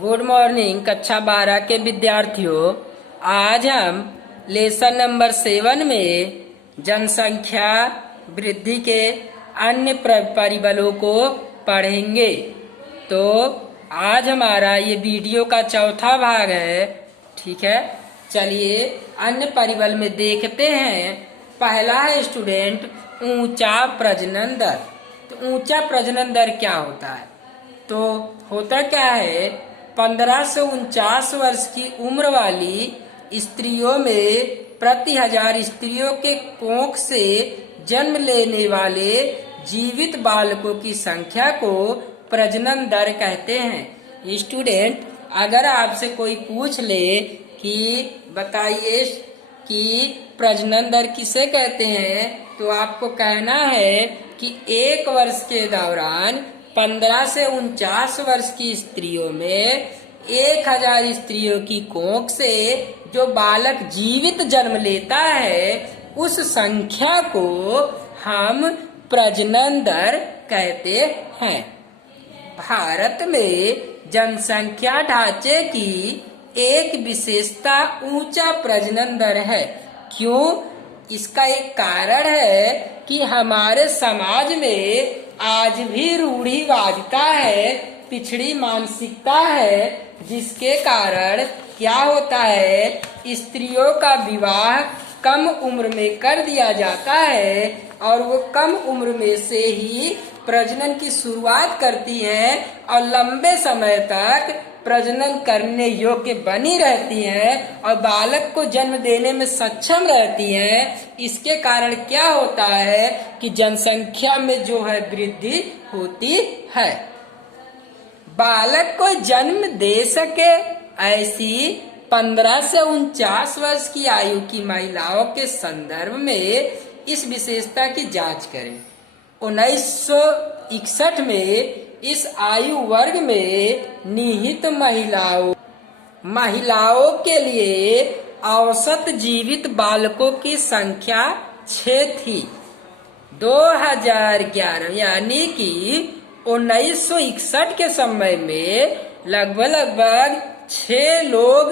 Good morning कक्षा 12 के विद्यार्थियों। आज हम लेसन नंबर 7 में जनसंख्या वृद्धि के अन्य परिबलों को पढ़ेंगे। तो आज हमारा ये वीडियो का चौथा भाग है। ठीक है, चलिए अन्य परिबल में देखते हैं। पहला है स्टूडेंट ऊंचा प्रजनन दर। तो ऊंचा प्रजनन दर क्या होता है? तो होता क्या है, 15 से 49 वर्ष की उम्र वाली स्त्रियों में प्रति 1000 स्त्रियों के कोख से जन्म लेने वाले जीवित बालकों की संख्या को प्रजनन दर कहते हैं। स्टूडेंट, अगर आपसे कोई पूछ ले कि बताइए कि प्रजनन दर किसे कहते हैं, तो आपको कहना है कि एक वर्ष के दौरान 15 से 49 वर्ष की स्त्रियों में 1000 स्त्रियों की कोख से जो बालक जीवित जन्म लेता है, उस संख्या को हम प्रजनन दर कहते हैं। भारत में जनसंख्या ढांचे की एक विशेषता ऊंचा प्रजनन दर है। क्यों? इसका एक कारण है कि हमारे समाज में आज भी रूढ़िवादिता है, पिछड़ी मानसिकता है, जिसके कारण क्या होता है, स्त्रियों का विवाह कम उम्र में कर दिया जाता है और वो कम उम्र में से ही प्रजनन की शुरुआत करती हैं और लंबे समय तक प्रजनन करने योग्य बनी रहती हैं और बालक को जन्म देने में सक्षम रहती हैं। इसके कारण क्या होता है कि जनसंख्या में जो है वृद्धि होती है। बालक को जन्म दे सके ऐसी 15 से 49 वर्ष की आयु की महिलाओं के संदर्भ में इस विशेषता की जांच करें। 1961 में इस आयु वर्ग में निहित महिलाओं के लिए औसत जीवित बालकों की संख्या 6 थी। 2011 यानी कि 1961 के समय में लगभग 6 लोग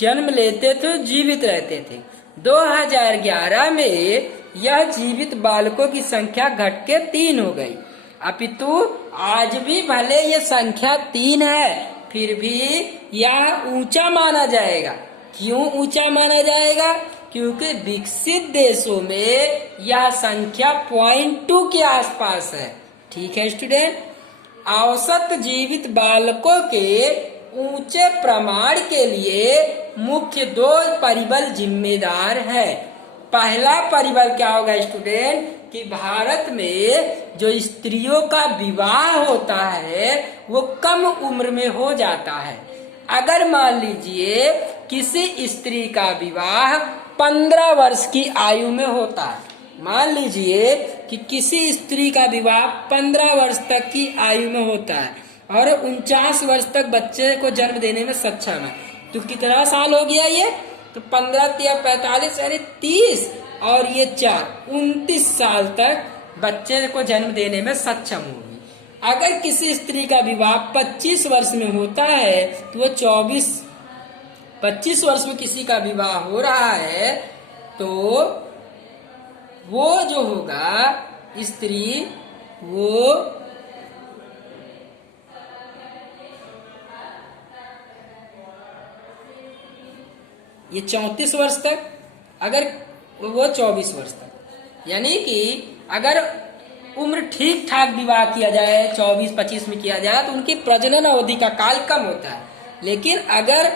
जन्म लेते थे, जीवित रहते थे। 2011 में यह जीवित बालकों की संख्या घट के 3 हो गई। अपितु आज भी भले ये संख्या 3 है, फिर भी यह ऊंचा माना जाएगा। क्यों ऊंचा माना जाएगा? क्योंकि विकसित देशों में यह संख्या 0.2 के आसपास है। ठीक है स्टूडेंट, औसत जीवित बालकों के ऊंचे प्रमाण के लिए मुख्य 2 परिबल जिम्मेदार है। पहला परिबल क्या होगा स्टूडेंट, कि भारत में जो स्त्रियों का विवाह होता है वो कम उम्र में हो जाता है। अगर मान लीजिए किसी स्त्री का विवाह 15 वर्ष की आयु में होता है, मान लीजिए कि किसी स्त्री का विवाह 15 वर्ष तक की आयु में होता है और 49 वर्ष तक बच्चे को जन्म देने में सक्षम है, तो कितना साल हो गया ये? तो 15 या 45 यानी 30 और ये 4 29 साल तक बच्चे को जन्म देने में सक्षम होगी। अगर किसी स्त्री का विवाह 25 वर्ष में होता है तो वो 25 वर्ष में किसी का विवाह हो रहा है, तो वो जो होगा स्त्री, वो ये 34 वर्ष तक, अगर वो 24 वर्ष तक, यानी कि अगर उम्र ठीक ठाक विवाह किया जाए 24-25 में किया जाए तो उनकी प्रजनन अवधि का काल कम होता है। लेकिन अगर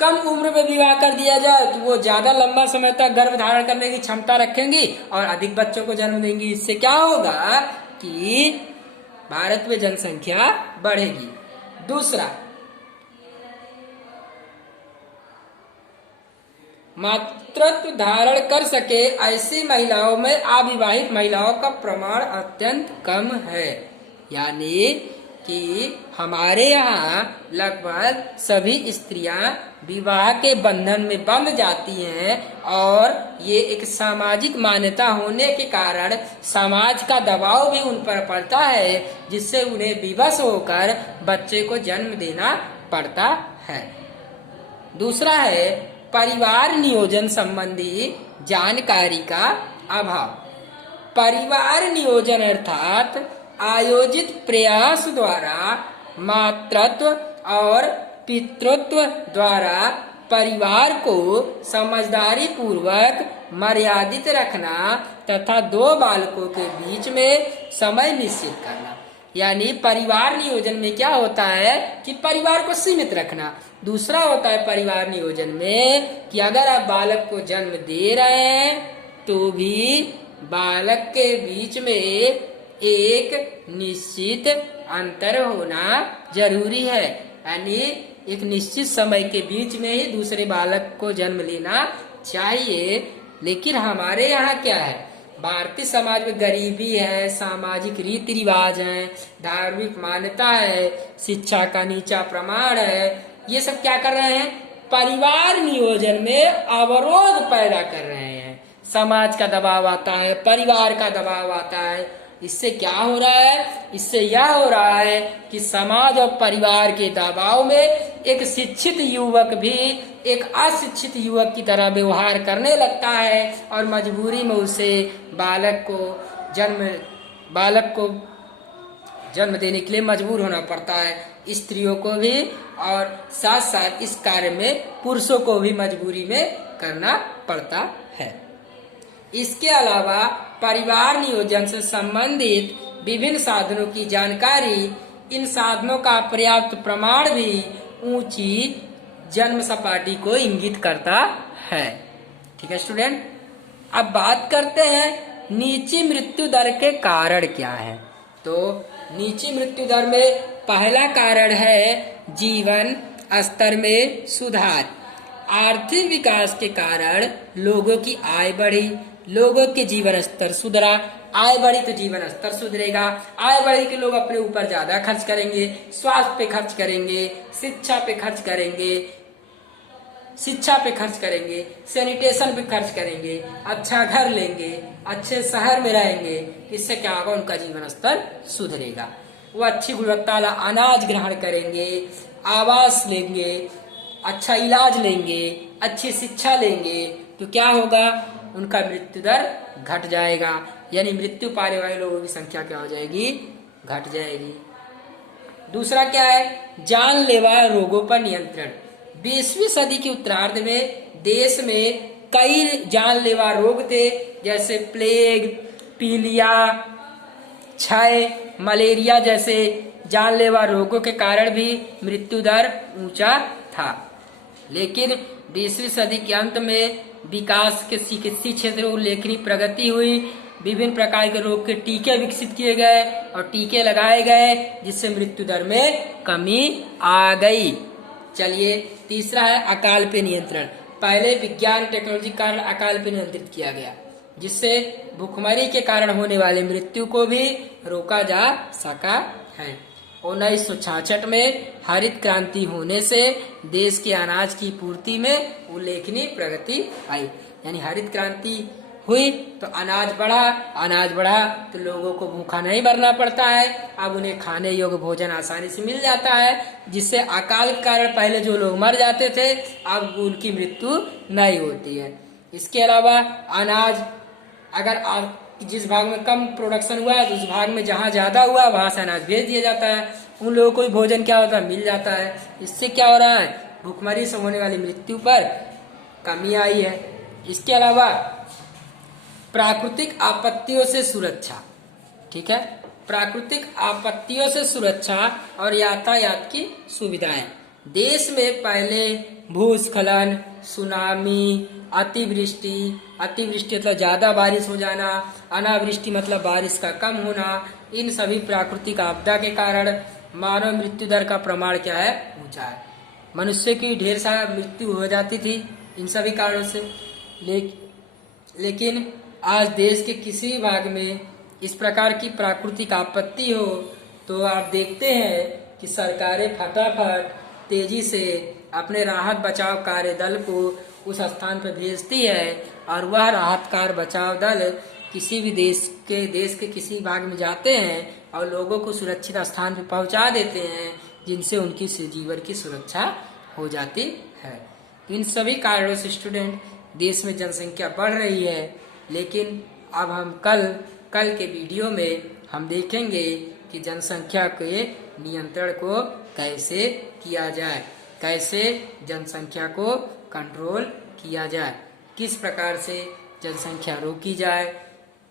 कम उम्र में विवाह कर दिया जाए तो वो ज्यादा लंबा समय तक गर्भ धारण करने की क्षमता रखेंगी और अधिक बच्चों को जन्म देंगी। इससे क्या होगा कि भारत में जनसंख्या बढ़ेगी। दूसरा, मातृत्व धारण कर सके ऐसी महिलाओं में अविवाहित महिलाओं का प्रमाण अत्यंत कम है। यानी कि हमारे यहाँ लगभग सभी स्त्रियां विवाह के बंधन में बंध जाती हैं और ये एक सामाजिक मान्यता होने के कारण समाज का दबाव भी उन पर पड़ता है, जिससे उन्हें विवश होकर बच्चे को जन्म देना पड़ता है। दूसरा है परिवार नियोजन संबंधी जानकारी का अभाव। परिवार नियोजन अर्थात आयोजित प्रयास द्वारा मातृत्व और पितृत्व द्वारा परिवार को समझदारी पूर्वक मर्यादित रखना तथा दो बालकों के बीच में समय निश्चित करना। यानी परिवार नियोजन में क्या होता है कि परिवार को सीमित रखना। दूसरा होता है परिवार नियोजन में कि अगर आप बालक को जन्म दे रहे हैं तो भी बालक के बीच में एक निश्चित अंतर होना जरूरी है। यानी एक निश्चित समय के बीच में ही दूसरे बालक को जन्म लेना चाहिए। लेकिन हमारे यहाँ क्या है, भारतीय समाज में गरीबी है, सामाजिक रीति रिवाज है, धार्मिक मान्यता है, शिक्षा का नीचा प्रमाण है, ये सब क्या कर रहे हैं, परिवार नियोजन में अवरोध पैदा कर रहे हैं। समाज का दबाव आता है, परिवार का दबाव आता है। इससे क्या हो रहा है, इससे यह हो रहा है कि समाज और परिवार के दबाव में एक शिक्षित युवक भी एक अशिक्षित युवक की तरह व्यवहार करने लगता है और मजबूरी में उसे बालक को जन्म देने के लिए मजबूर होना पड़ता है। स्त्रियों को भी और साथ साथ इस कार्य में पुरुषों को भी मजबूरी में करना पड़ता है। इसके अलावा परिवार नियोजन से संबंधित विभिन्न साधनों की जानकारी, इन साधनों का पर्याप्त प्रमाण भी ऊंची जन्म सपाटी को इंगित करता है। ठीक है स्टूडेंट, अब बात करते हैं नीची मृत्यु दर के कारण क्या है। तो नीची मृत्यु दर में पहला कारण है जीवन स्तर में सुधार। आर्थिक विकास के कारण लोगों की आय बढ़ी, लोगों के जीवन स्तर सुधरा। आय बढ़ी तो जीवन स्तर सुधरेगा। आय बढ़ी के लोग अपने ऊपर ज्यादा खर्च करेंगे, स्वास्थ्य पे खर्च करेंगे, शिक्षा पे खर्च करेंगे, सैनिटेशन पे खर्च करेंगे, अच्छा घर लेंगे, अच्छे शहर में रहेंगे। इससे क्या होगा, उनका जीवन स्तर सुधरेगा। वो अच्छी गुणवत्ता वाला अनाज ग्रहण करेंगे, आवास लेंगे, अच्छा इलाज लेंगे, अच्छी शिक्षा लेंगे, तो क्या होगा, उनका मृत्यु दर घट जाएगा। यानी मृत्यु पाने वाले लोगों की संख्या क्या हो जाएगी, घट जाएगी। दूसरा क्या है, जानलेवा रोगों पर नियंत्रण। 20वीं सदी के उत्तरार्ध में देश में कई जानलेवा रोग थे, जैसे प्लेग, पीलिया, क्षय, मलेरिया जैसे जानलेवा रोगों के कारण भी मृत्यु दर ऊंचा था। लेकिन 20वीं सदी के अंत में विकास के चिकित्सीय क्षेत्र में उल्लेखनीय प्रगति हुई। विभिन्न प्रकार के रोग के टीके विकसित किए गए और टीके लगाए गए, जिससे मृत्यु दर में कमी आ गई। चलिए, तीसरा है अकाल पे नियंत्रण। पहले विज्ञान टेक्नोलॉजी के कारण अकाल पे नियंत्रित किया गया, जिससे भूखमरी के कारण होने वाली मृत्यु को भी रोका जा सका है। 1966 में हरित क्रांति होने से देश के अनाज की पूर्ति में उल्लेखनीय प्रगति आई। यानी हरित क्रांति हुई तो अनाज बढ़ा तो लोगों को भूखा नहीं मरना पड़ता है। अब उन्हें खाने योग्य भोजन आसानी से मिल जाता है, जिससे अकाल के कारण पहले जो लोग मर जाते थे अब उनकी मृत्यु नहीं होती है। इसके अलावा अनाज अगर जिस भाग में कम प्रोडक्शन हुआ है, तो उस भाग में जहाँ ज्यादा हुआ वहां से अनाज भेज दिया जाता है, उन लोगों को भी भोजन क्या होता है, मिल जाता है। इससे क्या हो रहा है, भूखमरी से होने वाली मृत्यु पर कमी आई है। इसके अलावा प्राकृतिक आपत्तियों से सुरक्षा। ठीक है, प्राकृतिक आपत्तियों से सुरक्षा और यातायात की सुविधाएं। देश में पहले भूस्खलन, सुनामी, अतिवृष्टि मतलब ज्यादा बारिश हो जाना, अनावृष्टि मतलब बारिश का कम होना, इन सभी प्राकृतिक आपदा के कारण मानव मृत्यु दर का प्रमाण क्या है, ऊंचा है। मनुष्य की ढेर सारा मृत्यु हो जाती थी इन सभी कारणों से। लेकिन आज देश के किसी भी भाग में इस प्रकार की प्राकृतिक आपत्ति हो तो आप देखते हैं कि सरकारें फटाफट तेजी से अपने राहत बचाव कार्य दल को उस स्थान पर भेजती है और वह राहत कार्य बचाव दल किसी भी देश के किसी भाग में जाते हैं और लोगों को सुरक्षित स्थान पर पहुंचा देते हैं, जिनसे उनकी जीवन की सुरक्षा हो जाती है। इन सभी कारणों से स्टूडेंट देश में जनसंख्या बढ़ रही है, लेकिन अब हम कल के वीडियो में हम देखेंगे कि जनसंख्या के नियंत्रण को कैसे किया जाए, कैसे जनसंख्या को कंट्रोल किया जाए, किस प्रकार से जनसंख्या रोकी जाए,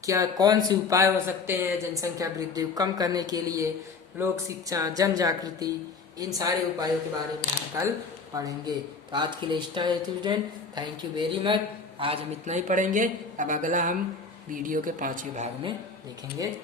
क्या कौन से उपाय हो सकते हैं जनसंख्या वृद्धि को कम करने के लिए, लोक शिक्षा, जन जागृति, इन सारे उपायों के बारे में हम कल पढ़ेंगे। तो आज के लिए student thank you very much. आज हम इतना ही पढ़ेंगे। अब अगला हम वीडियो के 5वें भाग में देखेंगे।